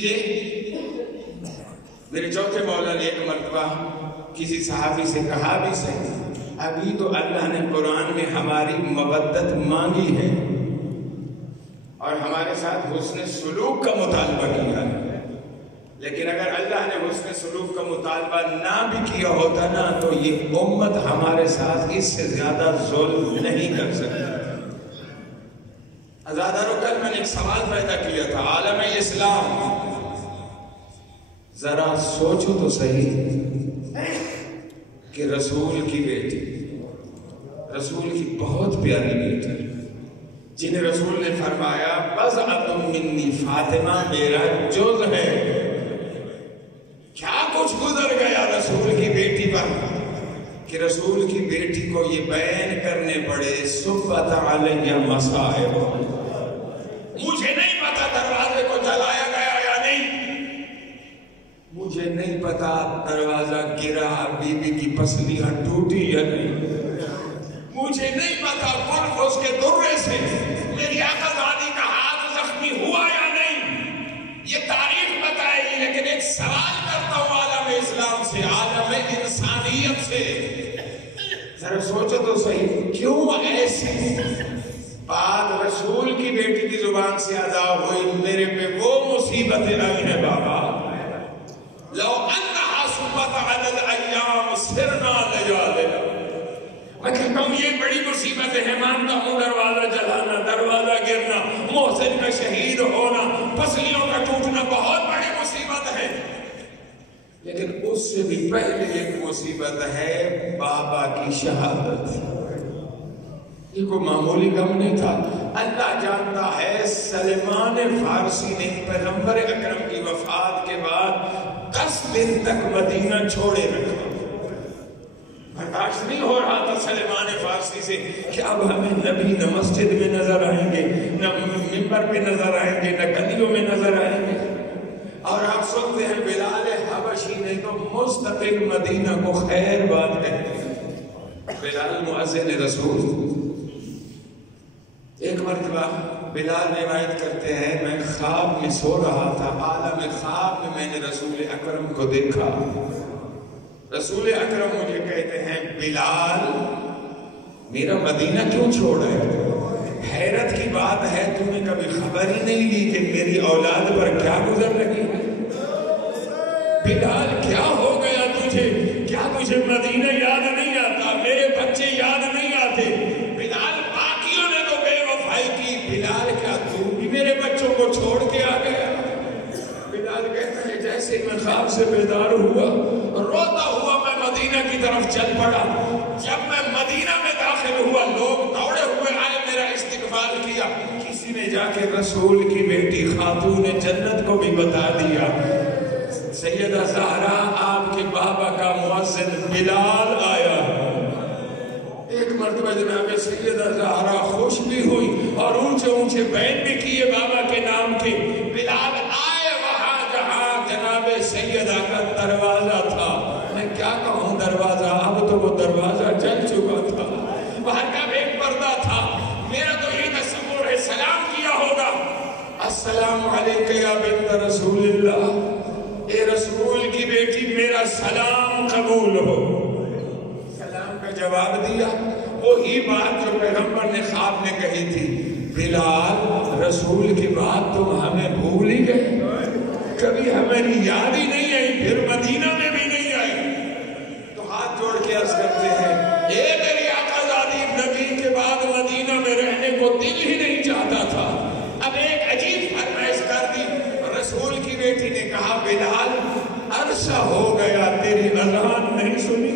لیے میرے چوتھے مولا نے ایک مرتبہ کسی صحابی سے کہا بھی صحیح، ابھی تو اللہ نے قرآن میں ہماری مودت مانگی ہے اور ہمارے ساتھ حسن سلوک کا مطالبہ کیا ہے، لیکن اگر اللہ نے حسن سلوک کا مطالبہ نہ بھی کیا ہوتا نا تو یہ امت ہمارے ساتھ اس سے زیادہ ظلم نہیں کر سکتی۔ ازادارو، کل میں نے ایک سوال پیدا کیا تھا، عالم اسلام ذرا سوچو تو صحیح کہ رسول کی بیٹی، رسول کی بہت پیاری بیٹی جنہیں رسول نے فرمایا بضعۃ منی، فاطمہ میرا جز ہے، کیا کچھ گزر گیا رسول کی بیٹی پر کہ رسول کی بیٹی کو یہ بیان کرنے پڑے صبت علیہ مصائب۔ مجھے نہیں پتا دروازے کو جلایا گیا یا نہیں، مجھے نہیں پتا دروازہ گرا، بی بی کی پسلیاں ٹوٹی یا نہیں، مجھے نہیں پتا قلف اس کے درے سے میری آقا زادی کا ہاتھ زخمی ہوا یا نہیں، یہ تاریخ بتائے گی، لیکن ایک سوال کرتا ہوں عالم اسلام سے، عالم انسانیت سے، ذرا سوچو تو صحیح، کیوں ایسی بات رسول کی بیٹی کی زبان سے ادا ہوئی؟ میرے پہ وہ مصیبتیں آئی ہیں بابا، لو انہا صبت علی الایام سرنا لجادل، میں کہتا ہوں یہ بڑی مصیبتیں ہیں، مانتا ہوں دروازہ جلانا، دروازہ گرنا، محسن کا شہید ہونا، پسلیوں کا ٹوٹنا بہت بڑی مصیبت ہے، لیکن اس سے بھی پہلے ایک مصیبت ہے بابا کی شہادت۔ یہ کوئی معمولی غم نہیں تھا، اللہ جانتا ہے سلمان فارسی نے پیغمبر اکرم کی وفات کے بعد 10 دن تک مدینہ چھوڑے رکھا، برداشت نہیں ہو رہا تھا سلمان فارسی سے کہ اب ہمیں نبی نہ مسجد میں نظر آئیں گے، نہ ممبر پہ نظر آئیں گے، نہ گلیوں میں نظر آئیں گے، اور آپ سنتے ہیں بلال حبشی نے تو مستقل مدینہ کو خیر بات کہتے ہیں، بلال مؤذن رسول۔ ایک مرتبہ بلال روایت کرتے ہیں میں خواب میں سو رہا تھا، عالم خواب میں نے رسول اکرم کو دیکھا، رسول اکرم مجھے کہتے ہیں بلال میرا مدینہ کیوں چھوڑا ہے؟ حیرت کی بات ہے تم نے کبھی خبر ہی نہیں لی کہ میری اولاد پر کیا گزر لگی ہے؟ بلال کیا ہو گیا تجھے؟ کیا تجھے مدینہ یاد نہیں آتا؟ میرے بچے یاد نہیں آتے؟ بلال باقیوں نے تو بے وفائی کی، بلال کیا تو بھی میرے بچوں کو چھوڑ کے آ گیا؟ بلال کہتا ہے جیسے میں خواب سے بیدار ہوا، روتا ہوا میں مدینہ کی طرف چل پڑا، جب میں مدینہ میں داخل ہوا لوگ دوڑے ہوئے آئے، میرا استقبال کیا، کسی نے جا کے رسول کی بیٹی خاتون جنت کو بھی بتا دیا، سیدہ زہرا آپ کے بابا کا مؤذن بلال آیا۔ ایک مرتبہ جناب سیدہ زہرا خوش بھی ہوئی اور اونچے اونچے بیان بھی کیے بابا کے نام کے، بلال آئے وہاں جہاں جناب سیدہ کا دروازہ تھا، میں کیا کہوں دروازہ، اب تو وہ دروازہ جل چکا تھا، باہر کا ایک پردہ تھا، میرا تو یہ تصور ہے سلام کیا ہوگا، السلام علیکہ یا بنت رسول اللہ، اے رسول کی بیٹی میرا سلام قبول ہو، سلام کا جواب دیا، وہی بات جو پیغمبر نے خواب میں کہی تھی، بلال رسول کی بات تم ہمیں بھول ہی گئے، کبھی ہماری یاد ہی نہیں آئی، پھر مدینہ میں بھی نہیں آئی، تو ہاتھ جوڑ کے عرض کرتے ہیں اے میری آقا زادی، نبی کے بعد مدینہ میں رہنے کو دل ہی نہیں چاہتا تھا، اب ایک عجیب فرمائش کر دی، رسول کی بیٹی نے کہا بلال عرصہ ہو گیا تیری اذان نہیں سنی،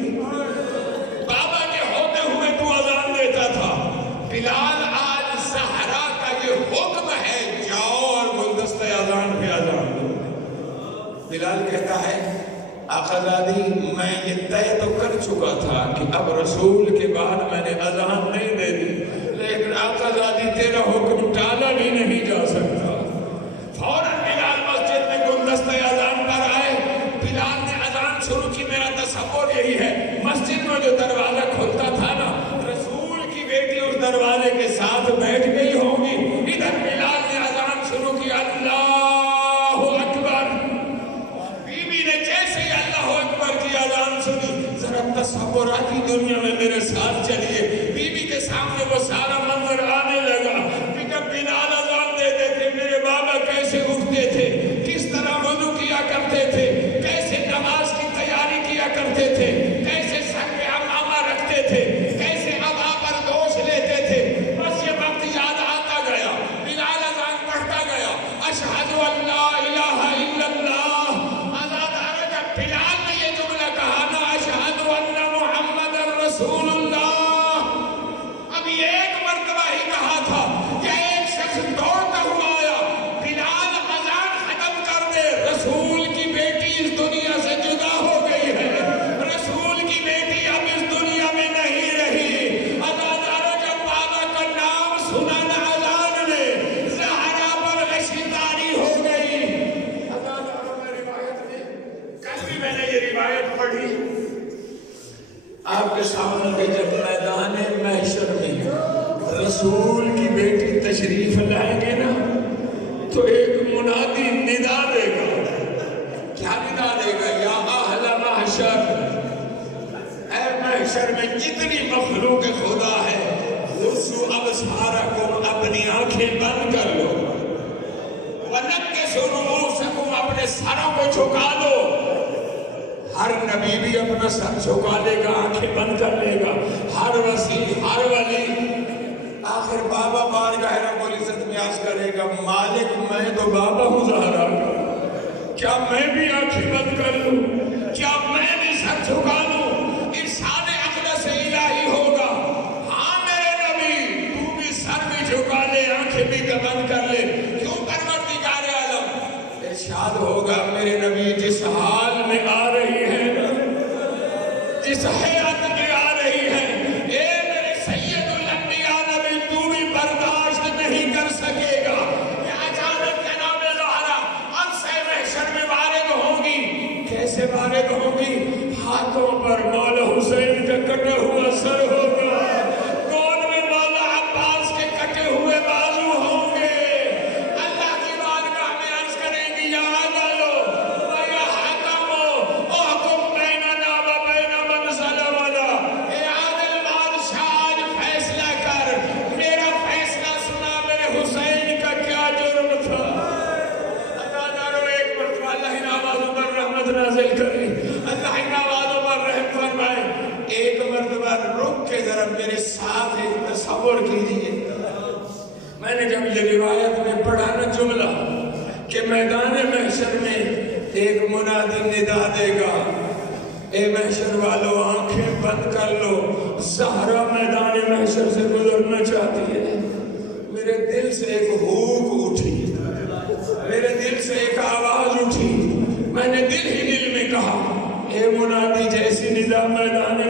بابا کے ہوتے ہوئے تو اذان دیتا تھا، بلال آج زہرا کا یہ حکم ہے جاؤ اور گلدستہ اذان پہ اذان دو۔ بلال کہتا ہے آقا زادی میں یہ طے تو کر چکا تھا کہ اب رسول کے بعد میں نے اذان نہیں دے دی، لیکن آقا زادی تیرا حکم ٹالا بھی نہیں جا سکتا، فوراً بلال مسجد میں گلدستہ اذان پر آئے، بلال نے اذان شروع کی، میرا تصور یہی ہے مسجد میں جو دروازہ کھلتا تھا نا، رسول کی بیٹی اس دروازے کے ساتھ بیٹھ گئی ہوں گی، ادھر بلال نے اذان شروع کی، اللہ اکبر تصوراتی دنیا میں میرے ساتھ چلیے. بی بی کے سامنے وہ سارا منظر آنے لگا کہ جب بلال اذان دیتے تھے میرے بابا کیسے اٹھتے تھے, کس طرح وضو کیا کرتے تھے, کیسے نماز کی تیاری کیا کرتے تھے, کیسے سر پہ امامہ رکھتے تھے, کیسے ابا پر دوش لیتے تھے. بس یہ وقت یاد آتا گیا, بلال اذان پڑھتا گیا, اشہد ان لا الہ الا اللہ. آزادارہ جب بلال نے یہ جملہ کہا نا, اشہد ان محمد رسول اللہ, ابھی ایک مرتبہ ہی کہا تھا, یہ ایک شخص دوڑتا ہوا آیا, بلال اذان ختم کر دے, رسول کی بیٹی اس دنیا سے جدا ہو گئی ہے, رسول کی بیٹی اب اس دنیا میں نہیں رہی. آزادارہ جب بابا کا نام سنا نا اذان نے, زہرا پر غشی طاری ہو گئی. آزادارہ میں روایت میں کل بھی میں نے یہ روایت پڑھی آپ کے سامنے, جب میدان محشر میں رسول کی بیٹی تشریف لائیں گے نا تو ایک منادی ندا دے گا. کیا ندا دے گا؟ یا اہل محشر, اے محشر میں جتنی مخلوق خدا ہے, غضوا ابصارکم, اپنی آنکھیں بند کر لو, وَنَكِّسُوا رُؤُوسَكُمْ, اپنے سروں کو جھکا دو. ہر نبی بھی اپنا سر جھکا لے گا, آنکھیں بند کر لے گا, ہر وسیع, ہر ولی. آخر بابا بارگاہ رب العزت میں عرض کرے گا, مالک میں تو بابا ہوں زہرا کا, کیا میں بھی آنکھیں بند کر لوں, کیا میں بھی سر جھکا لوں؟ ارشاد اقدس الہی ہوگا, ہاں میرے نبی تو بھی سر بھی جھکا لے, آنکھیں بھی بند کر لے. کیوں پروردگار عالم؟ ارشاد ہوگا میرے نبی جس حال میں آ رہی ہے نا, جس حیات میں آ رہی ہے, اے میرے سید الانبیاء نبی تو بھی برداشت نہیں کر سکے گا. یہ اچانک جناب زہرا عرصہ محشر میں وارد ہوں گی. کیسے وارد ہوں گی؟ ہاتھوں پر مولا حسین کا کٹا ہوا سر ہوگا, گود میں مولا عباس کے کٹے ہوئے بازو ہوں گے. اللہ کی بارگاہ میں عرض کریں گی, یا عدلو و یا حکمو احکم بیننا و بین من ظلمنا. اے عادل بادشاہ آج فیصلہ کر, میرا فیصلہ سنا, میرے حسین کا کیا جرم تھا. اللہ دارو ایک مرتبہ اللہ ان آوازوں پر رحمت نازل کرے, اللہ ان آوازوں پر رحم فرمائے. ایک مرتبہ رک کے ذرا میرے ساتھ ایک تصور کیجئے. میں نے جب یہ روایت میں پڑھا نا جملہ کہ میدان محشر میں ایک منادی ندا دے گا, اے محشر والو آنکھیں بند کر لو, زہرا میدان محشر سے گزرنا چاہتی ہے. میرے دل سے ایک ہوک اٹھی, میرے دل سے ایک آواز اٹھی. میں نے دل ہی دل میں کہا, اے منادی جیسی ندا میدان